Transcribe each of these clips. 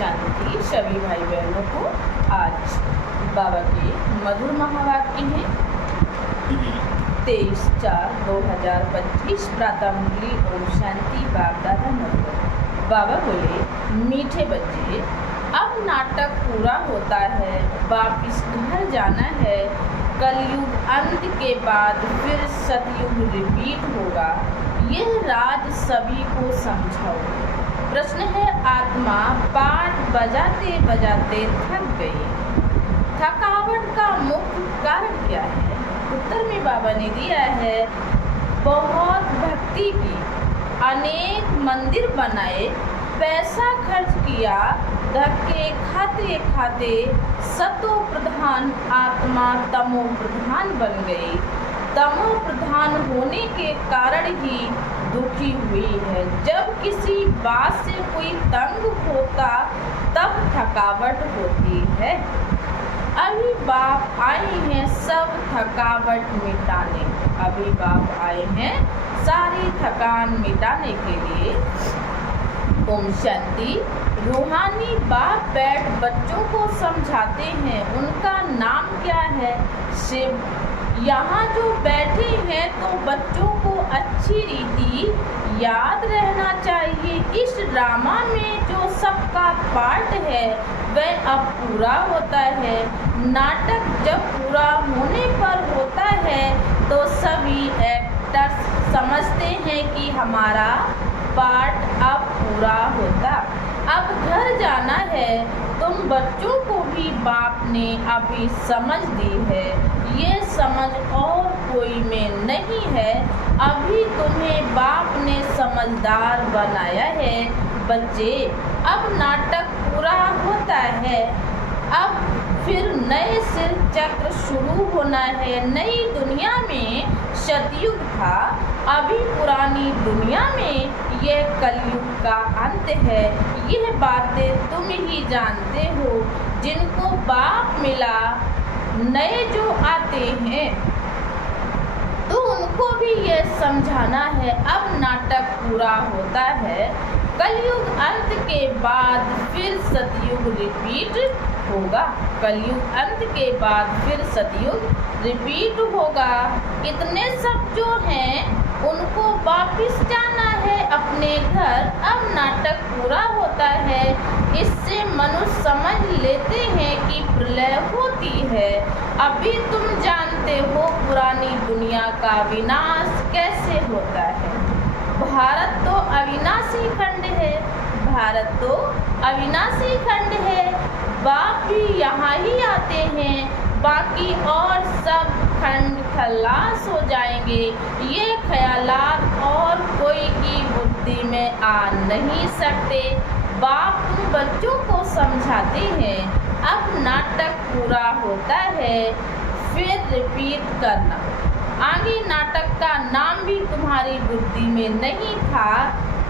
शांति सभी भाई बहनों को। आज बाबा के मधुर महावाक्य हैं 23/4/2025 प्रातः मुरली ओम शांति बाप दादा मधुर। बाबा बोले, मीठे बच्चे, अब नाटक पूरा होता है, वापिस घर जाना है। कलयुग अंत के बाद फिर सतयुग रिपीट होगा, यह राज सभी को समझाओ। प्रश्न है, आत्मा पाठ बजाते बजाते थक गई, थकावट का मुख्य कारण क्या है? उत्तर में बाबा ने दिया है, बहुत भक्ति की, अनेक मंदिर बनाए, पैसा खर्च किया, धक्के खाते खाते सतो प्रधान आत्मा तमो प्रधान बन गई। तमो प्रधान होने के कारण ही दुखी हुई है। जब किसी बात से कोई तंग होता तब थकावट होती है। अभी बाप आए हैं सब थकावट मिटाने, अभी बाप आए हैं सारी थकान मिटाने के लिए। ओम शांति। रूहानी बाप बैठ बच्चों को समझाते हैं, उनका नाम क्या है? शिव। यहाँ जो बैठे हैं तो बच्चों को अच्छी रीति याद रहना चाहिए। इस ड्रामा में जो सबका पार्ट है वह अब पूरा होता है। नाटक जब पूरा होने पर होता है तो सभी एक्टर्स समझते हैं कि हमारा पार्ट अब पूरा होता। अब घर जाना है। तुम बच्चों को भी बाप ने अभी समझ दी है, ये समझ और कोई में नहीं है। अभी तुम्हें बाप ने समझदार बनाया है। बच्चे, अब नाटक पूरा होता है, अब फिर नए सिर चक्र शुरू होना है। नई दुनिया में सतयुग था, अभी पुरानी दुनिया में यह कलयुग का अंत है। यह बातें तुम ही जानते हो, जिनको बाप मिला। नए जो आते हैं तो उनको भी यह समझाना है, अब नाटक पूरा होता है। कलयुग अंत के बाद फिर सतयुग रिपीट होगा। कलयुग अंत के बाद फिर सतयुग रिपीट होगा। इतने सब जो हैं उनको वापिस जाना है अपने घर। अब नाटक पूरा होता है। इससे मनुष्य समझ लेते हैं कि प्रलय होती है। अभी तुम जानते हो पुरानी दुनिया का विनाश कैसे होता है। भारत तो अविनाशी खंड है, भारत तो अविनाशी खंड है। बाप भी यहाँ ही आते हैं, बाकी और सब खंड खलास हो जाएंगे। ये ख्यालात और कोई की बुद्धि में आ नहीं सकते। बाप तुम बच्चों को समझाते हैं, अब नाटक पूरा होता है, फिर रिपीट करना। आगे नाटक का नाम भी तुम्हारी बुद्धि में नहीं था,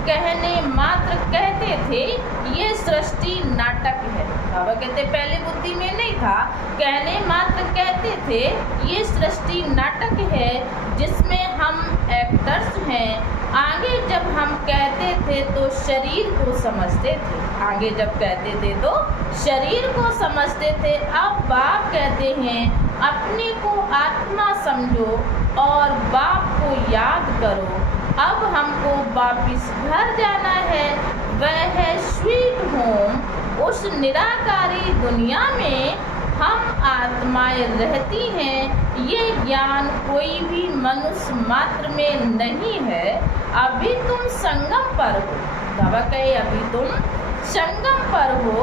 कहने मात्र कहते थे ये सृष्टि नाटक है। बाबा कहते पहले बुद्धि में नहीं था, कहने मात्र कहते थे ये सृष्टि नाटक है जिसमें हम एक्टर्स हैं। आगे जब हम कहते थे तो शरीर को समझते थे, आगे जब कहते थे तो शरीर को समझते थे। अब बाप कहते हैं अपने को आत्मा समझो और बाप को याद करो। अब हमको वापिस घर जाना है, वह है स्वीट होम। उस निराकारी दुनिया में हम आत्माएं रहती हैं। ये ज्ञान कोई भी मनुष्य मात्र में नहीं है। अभी तुम संगम पर हो, बाबा कहे अभी तुम संगम पर हो।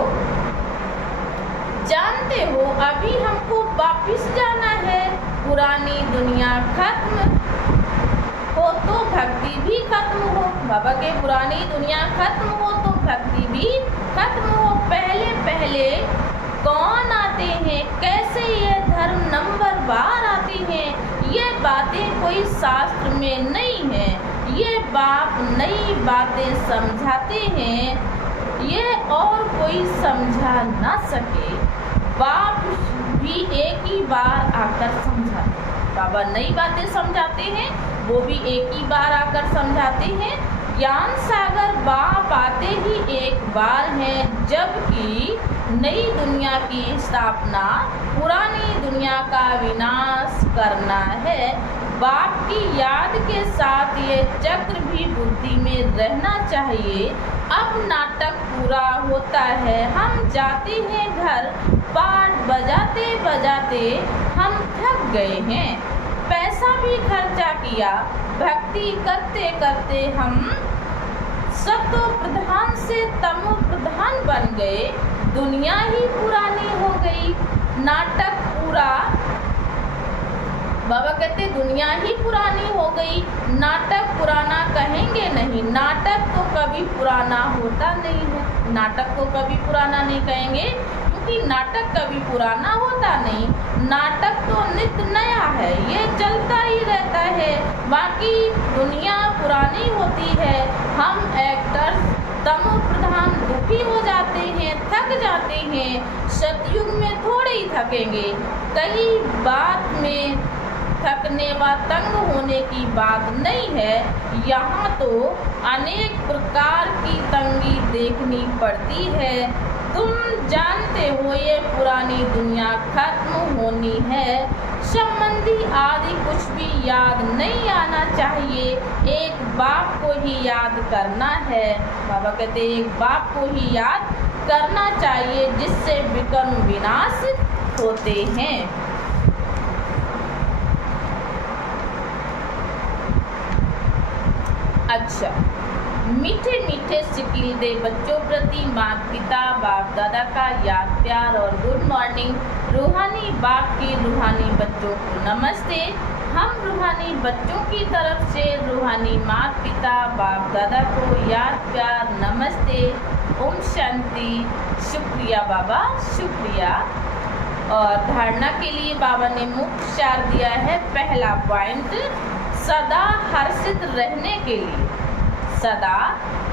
जानते हो अभी हमको वापिस जाना है। पुरानी दुनिया खत्म हो तो भक्ति भी खत्म हो। बाबा के पुरानी दुनिया खत्म हो तो भक्ति भी खत्म हो। पहले पहले कौन आते हैं, कैसे ये धर्म नंबर बार आती हैं, ये बातें कोई शास्त्र में नहीं है। ये बाप नई बातें समझाते हैं, ये और कोई समझा ना सके। बाप भी एक ही बार आकर समझाते हैं। बाबा नई बातें समझाते हैं, वो भी एक ही बार आकर समझाते हैं। ज्ञान सागर बाप आते ही एक बार है, जबकि नई दुनिया की स्थापना पुरानी दुनिया का विनाश करना है। बाप की याद के साथ ये चक्र भी बुद्धि में रहना चाहिए। अब नाटक पूरा होता है, हम जाते हैं घर, पाठ बजाते बजाते हम थक गए हैं। पैसा भी खर्चा किया, भक्ति करते करते हम सतो प्रधान से तमो प्रधान बन गए। दुनिया ही पुरानी हो गई, नाटक पूरा। बाबा कहते दुनिया ही पुरानी हो गई, नाटक पुराना कहेंगे नहीं। नाटक तो कभी पुराना होता नहीं है, नाटक को कभी पुराना नहीं कहेंगे, क्योंकि नाटक कभी पुराना होता नहीं। नाटक तो नित्य नया है, ये चलता ही रहता है। बाकी दुनिया पुरानी होती है, हम एक्टर्स तमो प्रधान दुखी हो जाते हैं, थक जाते हैं। सतयुग में थोड़े ही थकेंगे, कई बात में थकने व तंग होने की बात नहीं है। यहाँ तो अनेक प्रकार की तंगी देखनी पड़ती है। तुम जानते हो ये पुरानी दुनिया खत्म होनी है। संबंधी आदि कुछ भी याद नहीं आना चाहिए, एक बाप को ही याद करना है। बाबा कहते एक बाप को ही याद करना चाहिए, जिससे विकर्म विनाश होते हैं। अच्छा, मीठे मीठे सिकिल दे बच्चों प्रति माता पिता बाप दादा का याद प्यार और गुड मॉर्निंग। रूहानी बाप की रूहानी बच्चों को नमस्ते। हम रूहानी बच्चों की तरफ से रूहानी माता पिता बाप दादा को याद प्यार नमस्ते, ओम शांति। शुक्रिया बाबा, शुक्रिया। और धारणा के लिए बाबा ने मुख्य सार दिया है। पहला पॉइंट, सदा हर्षित रहने के लिए, सदा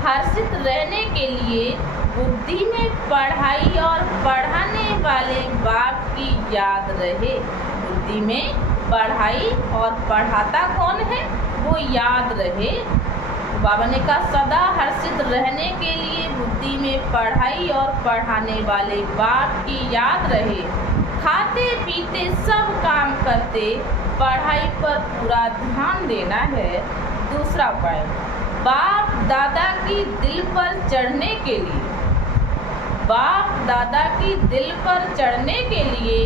हर्षित रहने के लिए बुद्धि में पढ़ाई और पढ़ाने वाले बाप की याद रहे। बुद्धि में पढ़ाई और पढ़ाता कौन है, वो याद रहे। बाबा ने कहा सदा हर्षित रहने के लिए बुद्धि में पढ़ाई और पढ़ाने वाले बाप की याद रहे। खाते पीते सब काम करते पढ़ाई पर पूरा ध्यान देना है। दूसरा पॉइंट, बाप दादा की दिल पर चढ़ने के लिए, बाप दादा की दिल पर चढ़ने के लिए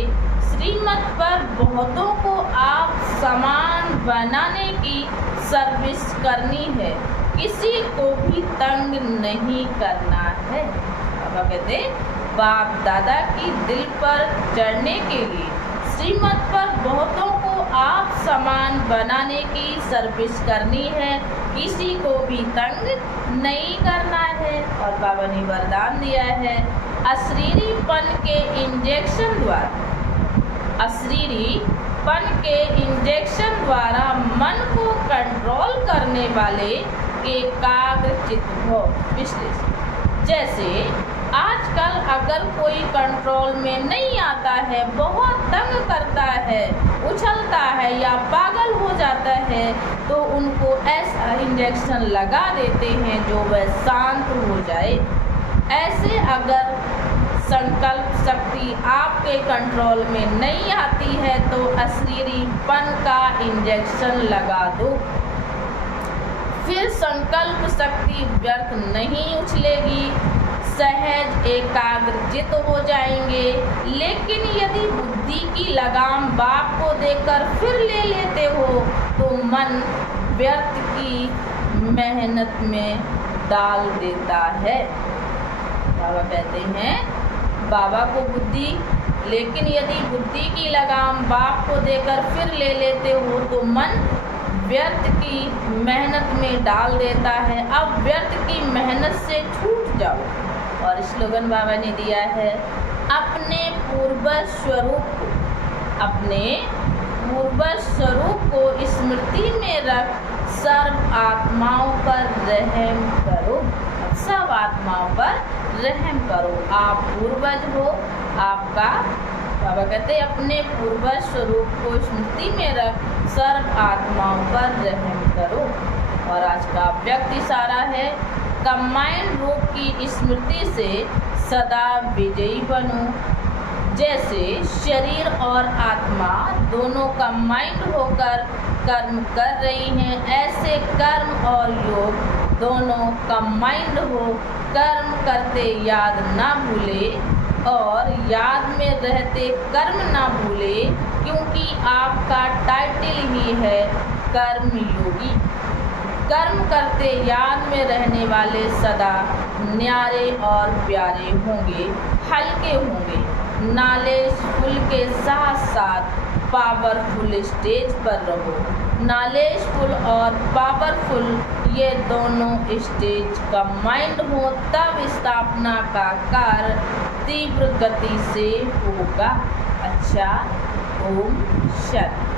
श्रीमत पर बहुतों को आप समान बनाने की सर्विस करनी है, किसी को भी तंग नहीं करना है। बाबा कहते बाप दादा की दिल पर चढ़ने के लिए श्रीमत पर बहुतों को आप समान बनाने की सर्विस करनी है, किसी को भी तंग नहीं करना है। और बाबा ने वरदान दिया है, अशरीरीपन के इंजेक्शन द्वारा, अशरीरीपन के इंजेक्शन द्वारा मन को कंट्रोल करने वाले एकाग्र चित्त हो विश्लेषण। जैसे आजकल अगर कोई कंट्रोल में नहीं आता है, बहुत तंग करता है, उछलता है या पागल हो जाता है, तो उनको ऐसा इंजेक्शन लगा देते हैं जो वह शांत हो जाए। ऐसे अगर संकल्प शक्ति आपके कंट्रोल में नहीं आती है तो अशरीरीपन का इंजेक्शन लगा दो, फिर संकल्प शक्ति व्यर्थ नहीं उछलेगी, सहज एकाग्रचित हो जाएंगे। लेकिन यदि बुद्धि की लगाम बाप को देकर फिर ले लेते हो तो मन व्यर्थ की मेहनत में डाल देता है। बाबा कहते हैं बाबा को बुद्धि, लेकिन यदि बुद्धि की लगाम बाप को देकर फिर ले लेते हो तो मन व्यर्थ की मेहनत में डाल देता है। अब व्यर्थ की मेहनत से छूट जाओ। और स्लोगन बाबा ने दिया है, अपने पूर्वज स्वरूप को, अपने पूर्वज स्वरूप को स्मृति में रख सर्व आत्माओं पर रहम करो। सब आत्माओं पर रहम करो। आप पूर्वज हो, आपका बाबा कहते अपने पूर्वज स्वरूप को स्मृति में रख सर्व आत्माओं पर रहम करो। और आज का व्यक्त इशारा है, कंबाइंड रूप की स्मृति से सदा विजयी बनो। जैसे शरीर और आत्मा दोनों कंबाइंड होकर कर्म कर रही हैं, ऐसे कर्म और योग दोनों कंबाइंड हो कर्म करते याद ना भूले और याद में रहते कर्म ना भूले, क्योंकि आपका टाइटल ही है कर्मयोगी। कर्म करते याद में रहने वाले सदा न्यारे और प्यारे होंगे, हल्के होंगे, नॉलेजफुल के साथ साथ पावरफुल स्टेज पर रहो। नॉलेजफुल और पावरफुल ये दोनों स्टेज कंबाइंड हो, तब स्थापना का कार्य तीव्र गति से होगा। अच्छा, ओम शांति।